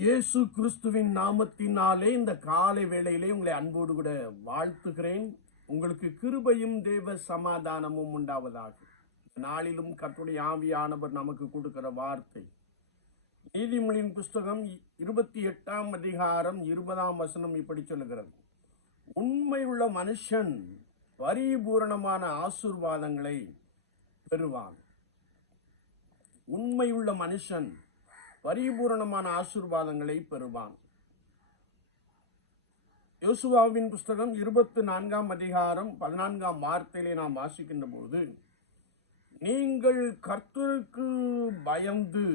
இயேசு கிறிஸ்துவின் நாமத்தினாலே இந்த காலை வேளையிலே உங்களை அன்போடு கூட வாழ்த்துகிறேன். உங்களுக்கு கிருபையும் தேவ சமாதானமும் உண்டாவதாக. நாளிலும் கர்த்தருடைய ஆவியானவர் நமக்கு கொடுக்கிற வார்த்தை நீதிமொழியின் புஸ்தகம் 28ஆம் அதிகாரம் 20ஆம் வசனம் இப்படி சொல்லுகிறது. உண்மையுள்ள மனுஷன் பரிபூரணமான ஆசீர்வாதங்களை பெறுவான். உண்மையுள்ள மனுஷன் பரிபூரணமான ஆசீர்வாதங்களை பெறுவான். யோசுவாவின் புஸ்தகம் 24ஆம் அதிகாரம் 14ஆம் வார்த்தையிலே நாம் வாசிக்கின்ற போது, நீங்கள் கர்த்தருக்கு பயந்து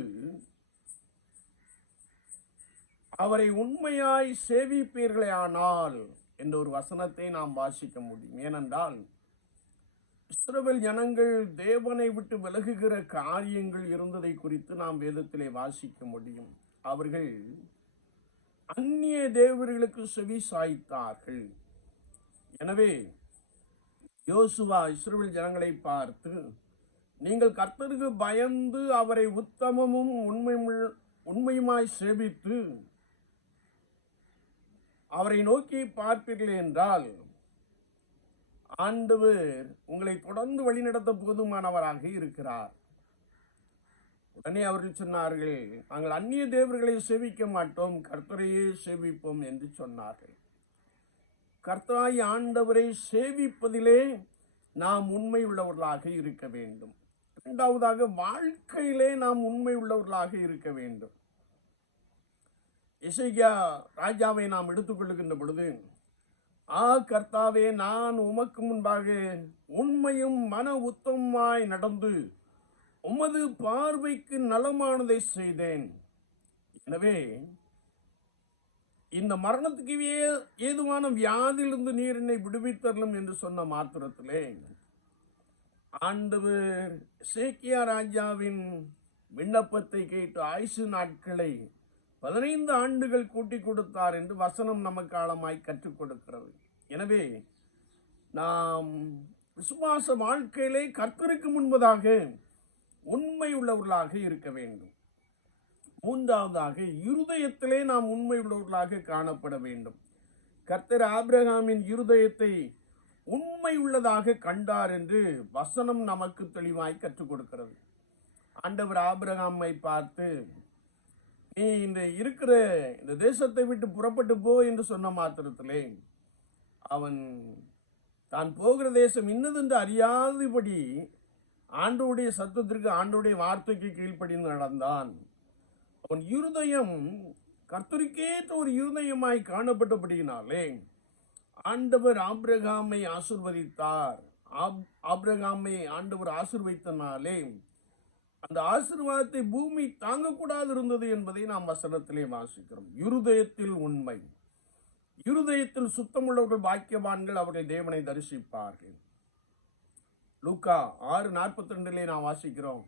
அவரை உண்மையாய் சேவிப்பீர்களே ஆனால் என்ற ஒரு வசனத்தை நாம் வாசிக்க முடியும். ஏனென்றால் இஸ்ரவேல் ஜனங்கள் தேவனை விட்டு விலகுகிற காரியங்கள் இருந்ததை குறித்து நாம் வேதத்திலே வாசிக்க முடியும். அவர்கள் அந்நிய தேவர்களுக்கு செவி சாய்த்தார்கள். எனவே யோசுவா இஸ்ரவேல் ஜனங்களை பார்த்து, நீங்கள் கர்த்தருக்கு பயந்து அவரை உத்தமமும் உண்மையுமாய் சேவித்து அவரை நோக்கி பார்ப்பீர்கள் என்றால் ஆண்டவர் உங்களை தொடர்ந்து வழிநடத்த போதுமானவராக இருக்கிறார். உடனே அவர்கள் சொன்னார்கள், நாங்கள் அந்நிய தேவர்களை சேவிக்க மாட்டோம், கர்த்தரையே சேவிப்போம் என்று சொன்னார்கள். கர்த்தராய் ஆண்டவரை சேவிப்பதிலே நாம் உண்மை உள்ளவர்களாக இருக்க வேண்டும். இரண்டாவதாக, வாழ்க்கையிலே நாம் உண்மை உள்ளவர்களாக இருக்க வேண்டும். எசேக்கியா ராஜாவை நாம் எடுத்துக்கொள்ளுகின்ற பொழுது, கர்த்தாவே, நான் உமக்கு முன்பாக உண்மையும் மன உத்தமமாய் நடந்து உமது பார்வைக்கு நலமானதை செய்தேன். எனவே இந்த மரணத்துக்கு ஏதுவான வியாதியிலிருந்து நீர் என்னை விடுவித்தரலும் என்று சொன்ன மாத்திரத்திலே ஆண்டவர் எசேக்கியா ராஜாவின் விண்ணப்பத்தை கேட்டு ஆயுசு நாட்களை 15 ஆண்டுகள் கூட்டி கொடுத்தார் என்று வசனம் நமக்கு ஆழமாய் கற்றுக் கொடுக்கிறது. எனவே நாம் விசுவாச வாழ்க்கையிலே கர்த்தருக்கு முன்பதாக உண்மை உள்ளவர்களாக இருக்க வேண்டும். மூன்றாவதாக, இருதயத்திலே நாம் உண்மை உள்ளவர்களாக காணப்பட வேண்டும். கர்த்தர் ஆபிரகாமின் இருதயத்தை உண்மை உள்ளதாக கண்டார் என்று வசனம் நமக்கு தெளிவாய் கற்றுக் கொடுக்கிறது. ஆண்டவர் ஆபிரகாமை பார்த்து, நீ இருக்கிற இந்த தேசத்தை விட்டு புறப்பட்டு போ என்று சொன்ன மாத்திரத்திலே அவன் தான் போகிற தேசம் இன்னதென்று அறியாதபடி ஆண்டவருடைய சத்தத்திற்கு, ஆண்டவருடைய வார்த்தைக்கு கீழ்ப்படிந்து நடந்தான். அவன் இருதயம் கர்த்தருக்கேற்ற ஒரு இருதயமாய் காணப்பட்டபடியினாலே ஆண்டவர் ஆபிரகாமை ஆசீர்வதித்தார். ஆபிரகாமை ஆண்டவர் ஆசீர்வதித்தனாலே அந்த ஆசீர்வாதத்தை பூமி தாங்கக்கூடாது இருந்தது என்பதை நாம் வசனத்திலே வாசிக்கிறோம். இருதயத்தில் உண்மை, இருதயத்தில் சுத்தமுள்ளவர்கள் பாக்கியவான்கள், அவர்கள் தேவனை தரிசிப்பார்கள். லூக்கா 6:42 நாம் வாசிக்கிறோம்,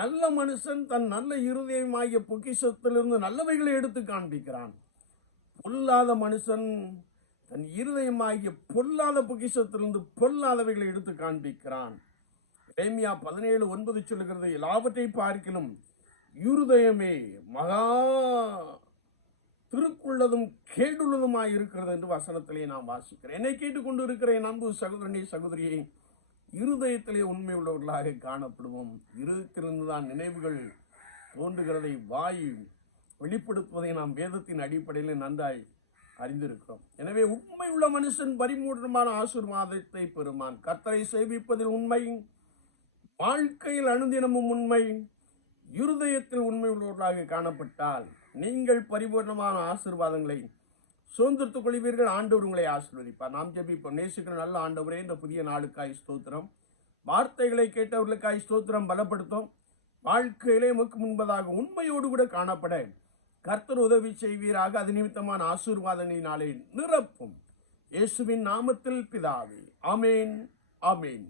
நல்ல மனுஷன் தன் நல்ல இருதயமாகிய பொக்கிஷத்திலிருந்து நல்லவைகளை எடுத்து காண்பிக்கிறான். பொல்லாத மனுஷன் தன் இருதயமாகிய பொல்லாத பொக்கிஷத்திலிருந்து பொல்லாதவைகளை எடுத்து காண்பிக்கிறான். எரேமியா 17:9 சொல்லுகிறது, எல்லாவற்றை பார்க்கிலும் இருதயமே மகா திருக்குள்ளதும் கேடுள்ளதுமாய் இருக்கிறது என்று வசனத்திலே நாம் வாசிக்கிறேன். என்னை கேட்டுக்கொண்டு இருக்கிற என் அன்பு சகோதரனே சகோதரியை, இருதயத்திலே உண்மை உள்ளவர்களாக காணப்படுவோம். இருதயத்திலிருந்துதான் நினைவுகள் தோன்றுகிறதை வாய் வெளிப்படுத்துவதை நாம் வேதத்தின் அடிப்படையில் நன்றாய் அறிந்திருக்கிறோம். எனவே உண்மை உள்ள மனுஷன் பரிபூரணமான ஆசீர்வாதத்தை பெறுமான். கர்த்தரை சேவிப்பதில் உண்மை, வாழ்க்கையில் அனுதினமும் உண்மை, இருதயத்தில் உண்மை உள்ளவர்களாக காணப்பட்டால் நீங்கள் பரிபூர்ணமான ஆசீர்வாதங்களை சுதந்திரத்துக் கொள்வீர்கள். ஆண்டவர் உங்களை ஆசீர்வதிப்பார். நாம் ஜெபிப்போம். நேசிக்கிற நல்ல ஆண்டவரே, இந்த புதிய நாளுக்காய் ஸ்தோத்திரம். வார்த்தைகளை கேட்டவர்களுக்காய் ஸ்தோத்திரம். பலப்படுத்தும். வாழ்க்கையிலே உமக்கு முன்பதாக உண்மையோடு கூட காணப்பட கர்த்தர் உதவி செய்வீராக. அது நிமித்தமான ஆசீர்வாதங்களினாலே நிரப்பும். இயேசுவின் நாமத்தில் பிதாவே, ஆமேன், ஆமேன்.